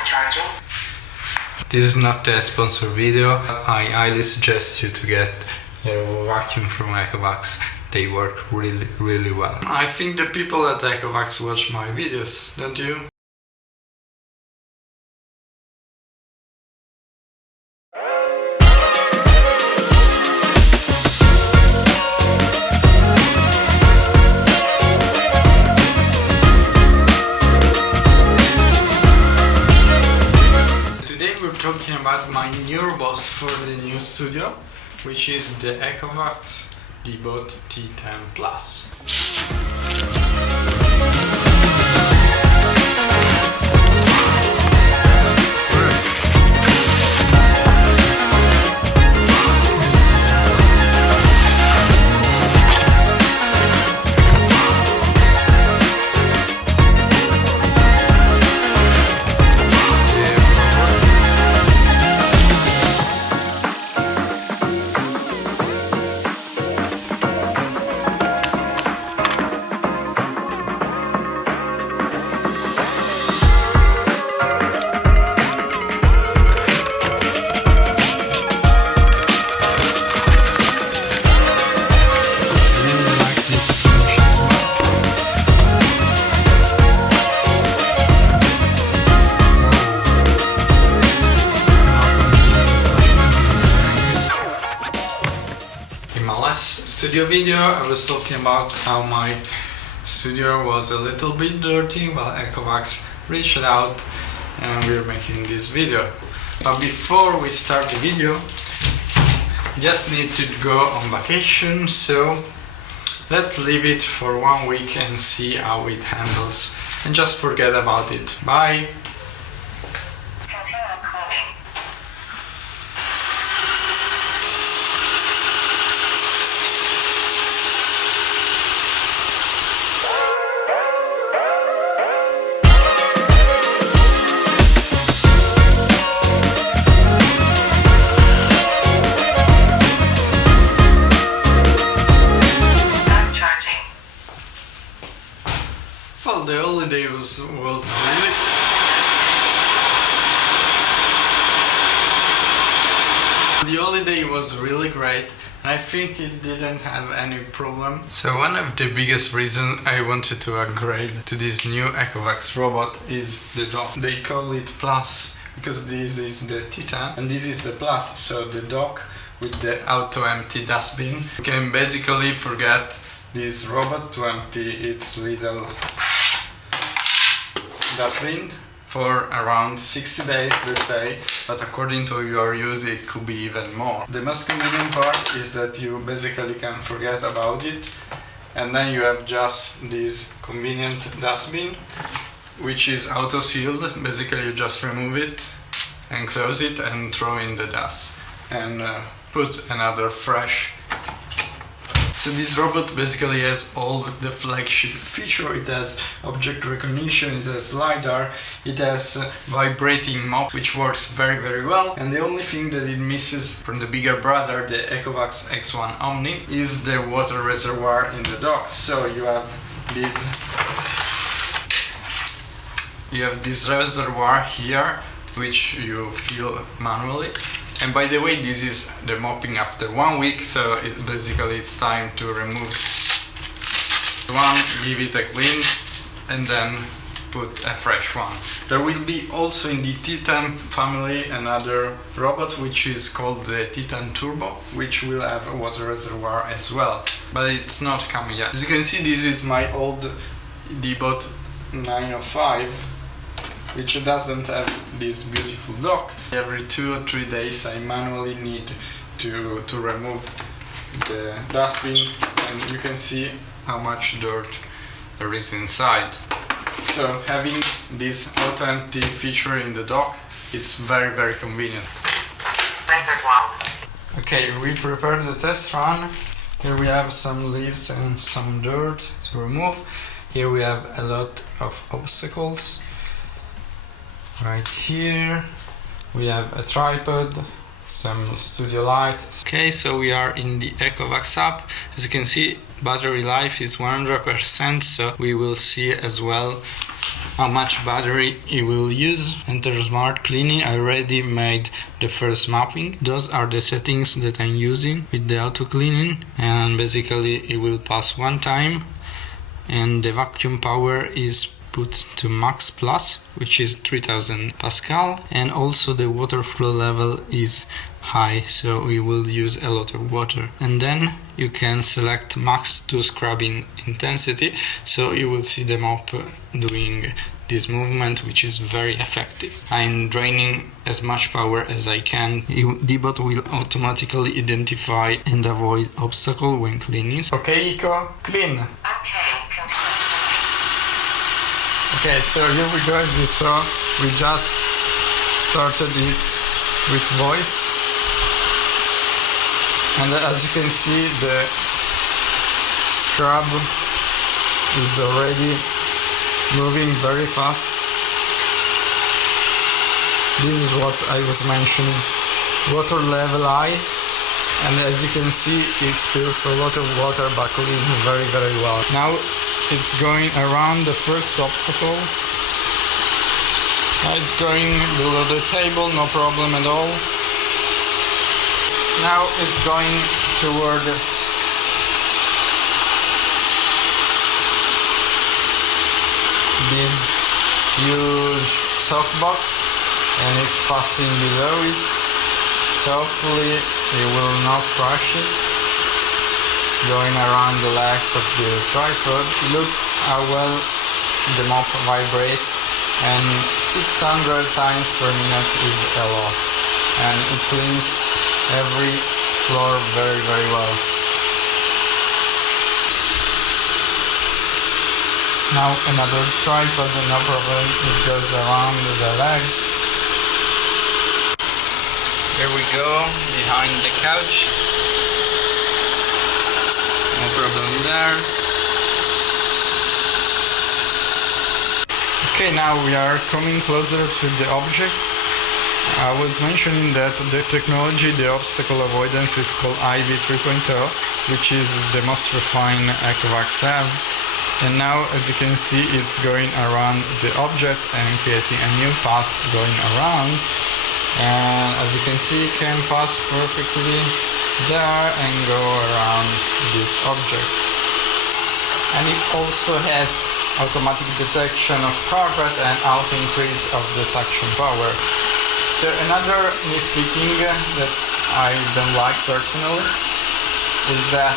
Start charging. This is not a sponsored video. I highly suggest you to get a vacuum from Ecovacs. They work really well. I think the people at Ecovacs watch my videos, don't you? We're talking about my new robot for the new studio, which is the Ecovacs D-Bot T10 Plus. Studio video, I was talking about how my studio was a little bit dirty while Ecovacs reached out and we're making this video. But before we start the video, just need to go on vacation, so let's leave it for 1 week and see how it handles and just forget about it. Bye! Well, the holiday was really... The holiday was really great, and I think it didn't have any problem. So one of the biggest reasons I wanted to upgrade to this new Ecovacs robot is the dock. They call it Plus because this is the Titan and this is the Plus, so the dock with the auto-empty dustbin. You can basically forget this robot to empty its little dustbin for around 60 days, they say, but according to your use it could be even more. The most convenient part is that you basically can forget about it, and then you have just this convenient dustbin which is auto sealed. Basically you just remove it and close it and throw in the dust and put another fresh. So this robot basically has all the flagship feature. It has object recognition, it has LiDAR, it has vibrating mop, which works very well. And the only thing that it misses from the bigger brother, the Ecovacs X1 Omni, is the water reservoir in the dock. So you have this reservoir here, which you fill manually. And by the way, this is the mopping after 1 week, so basically it's time to remove one, give it a clean, and then put a fresh one. There will be also in the Titan family another robot which is called the Titan Turbo, which will have a water reservoir as well, but it's not coming yet. As you can see, this is my old D-Bot 905, which doesn't have this beautiful dock. Every 2 or 3 days I manually need to remove the dustbin, and you can see how much dirt there is inside. So having this auto-empty feature in the dock, it's very convenient. Thanks, Wow. Okay, we prepared the test run. Here we have some leaves and some dirt to remove. Here we have a lot of obstacles. Right here we have a tripod, some studio lights. Okay, so we are in the Ecovacs app. As you can see, battery life is 100%, so we will see as well how much battery it will use. Enter smart cleaning. I already made the first mapping. Those are the settings that I'm using with the auto cleaning, and basically it will pass one time, and the vacuum power is put to max plus, which is 3000 Pascal, and also the water flow level is high, so we will use a lot of water. And then you can select max to scrubbing intensity, so you will see the mop doing this movement, which is very effective. I'm draining as much power as I can. D-Bot will automatically identify and avoid obstacle when cleaning. Okay, Eco, clean. Okay, so here we go. As you saw, we just started it with voice, and as you can see, the scrub is already moving very fast. This is what I was mentioning, water level high, and as you can see, it spills a lot of water but cleans very well. Now it's going around the first obstacle. Now it's going below the table, no problem at all. Now it's going toward this huge softbox, and it's passing below it, so hopefully it will not crush it. Going around the legs of the tripod. Look how well the mop vibrates, and 600 times per minute is a lot, and it cleans every floor very well. Now another tripod, no problem, it goes around the legs. Here we go, behind the couch. No problem there. Okay, now we are coming closer to the objects. I was mentioning that the technology, the obstacle avoidance, is called IV 3.0, which is the most refined Ecovacs have. And now, as you can see, it's going around the object and creating a new path going around. And as you can see, it can pass perfectly there and go around these objects. And it also has automatic detection of carpet and auto increase of the suction power. So another nitpicking that I don't like personally is that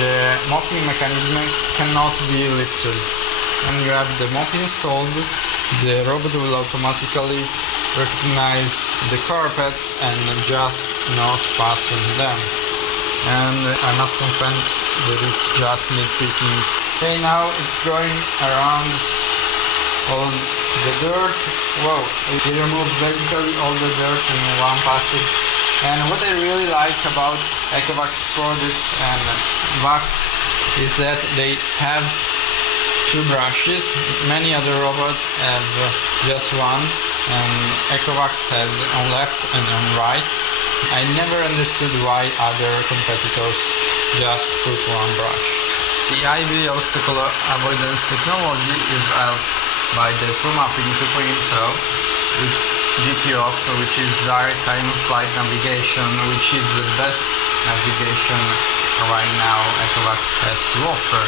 the mopping mechanism cannot be lifted. When you have the mop installed, the robot will automatically recognize the carpets and just not pass on them. And I must confess that it's just nitpicking. Okay, now it's going around all the dirt. Wow, it removed basically all the dirt in one passage. And what I really like about Ecovacs product and Vacs is that they have two brushes. Many other robots have just one, and Ecovacs has on left and on right. I never understood why other competitors just put one brush. The IV obstacle avoidance technology is helped by the TrueMapping 2.0 with DT off, which is direct time flight navigation, which is the best navigation right now Ecovacs has to offer.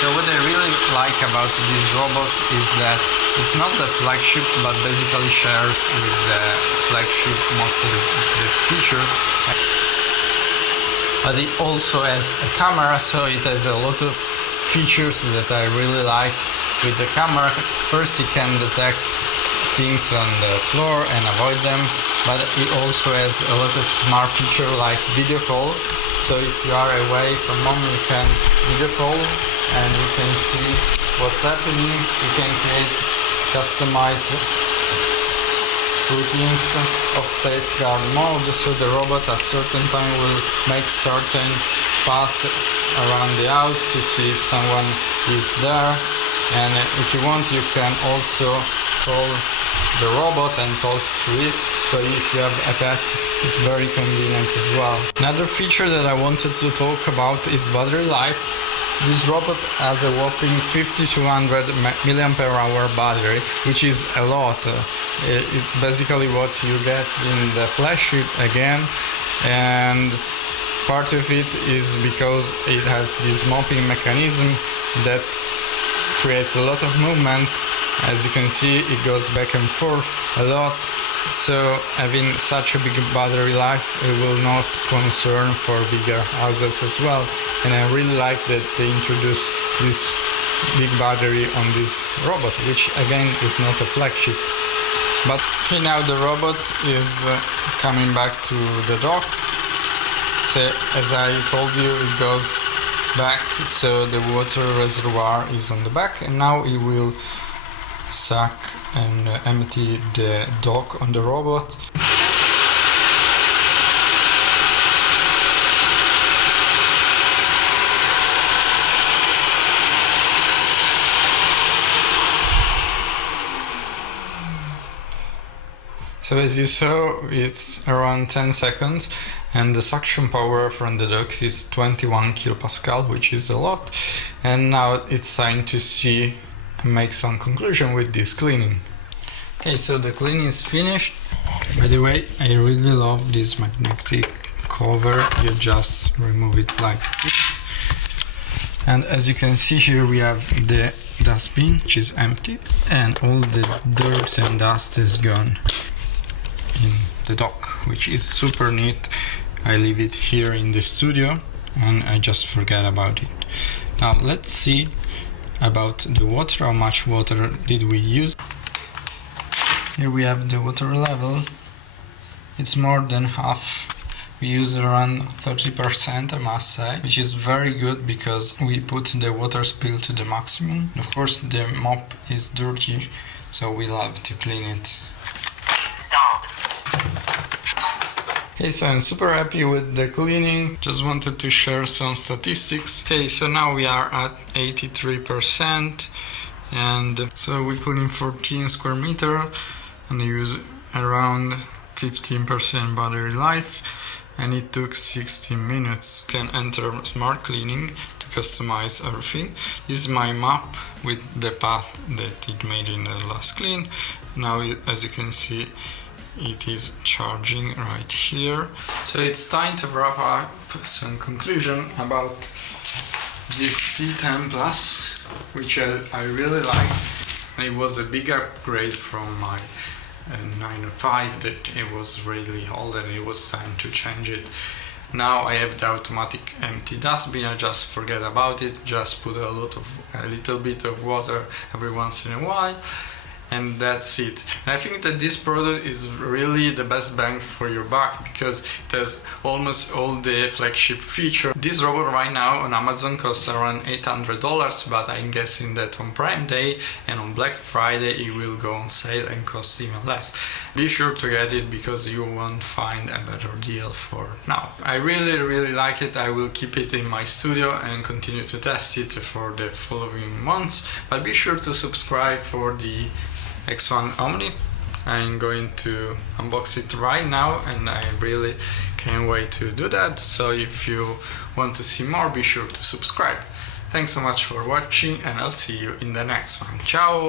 So what I really like about this robot is that it's not the flagship, but basically shares with the flagship most of the features. But it also has a camera, so it has a lot of features that I really like with the camera. First, it can detect things on the floor and avoid them, but it also has a lot of smart features like video call. So if you are away from home, you can video call and you can see what's happening. You can create customized routines of safeguard mode, so the robot at certain time will make certain path around the house to see if someone is there. And if you want, you can also call the robot and talk to it, so if you have a pet, it's very convenient as well. Another feature that I wanted to talk about is battery life. This robot has a whopping 50 to 100 mAh battery, which is a lot. It's basically what you get in the flagship again, and part of it is because it has this mopping mechanism that creates a lot of movement. As you can see, it goes back and forth a lot, so having such a big battery life it will not concern for bigger houses as well. And I really like that they introduced this big battery on this robot, which again is not a flagship. But okay, now the robot is coming back to the dock. So as I told you, it goes back, so the water reservoir is on the back, and now it will suck and empty the dock on the robot. So as you saw, it's around 10 seconds, and the suction power from the docks is 21 kilopascal, which is a lot. And now it's time to see and make some conclusion with this cleaning. Okay, so the cleaning is finished. By the way, I really love this magnetic cover. You just remove it like this. And as you can see here, we have the dustbin, which is empty, and all the dirt and dust is gone in the dock, which is super neat. I leave it here in the studio and I just forget about it. Now let's see about the water. How much water did we use? Here we have the water level. It's more than half. We use around 30%, I must say, which is very good because we put the water spill to the maximum. Of course the mop is dirty, so we'll have to clean it. Installed. Okay, so I'm super happy with the cleaning. Just wanted to share some statistics. Okay, so now we are at 83%, and so we clean 14 square meter and use around 15% battery life, and it took 16 minutes. You can enter smart cleaning to customize everything. This is my map with the path that it made in the last clean. Now, as you can see, it is charging right here. So it's time to wrap up some conclusion about this T10 Plus, which I really like. And it was a big upgrade from my 905 that it was really old and it was time to change it. Now I have the automatic empty dustbin. I just forget about it, just put a little bit of water every once in a while, and that's it. And I think that this product is really the best bang for your buck because it has almost all the flagship features. This robot right now on Amazon costs around $800, but I'm guessing that on Prime Day and on Black Friday it will go on sale and cost even less. Be sure to get it because you won't find a better deal for now. I really like it. I will keep it in my studio and continue to test it for the following months, but be sure to subscribe for the X1 Omni. I'm going to unbox it right now and I really can't wait to do that. So if you want to see more, be sure to subscribe. Thanks so much for watching and I'll see you in the next one. Ciao!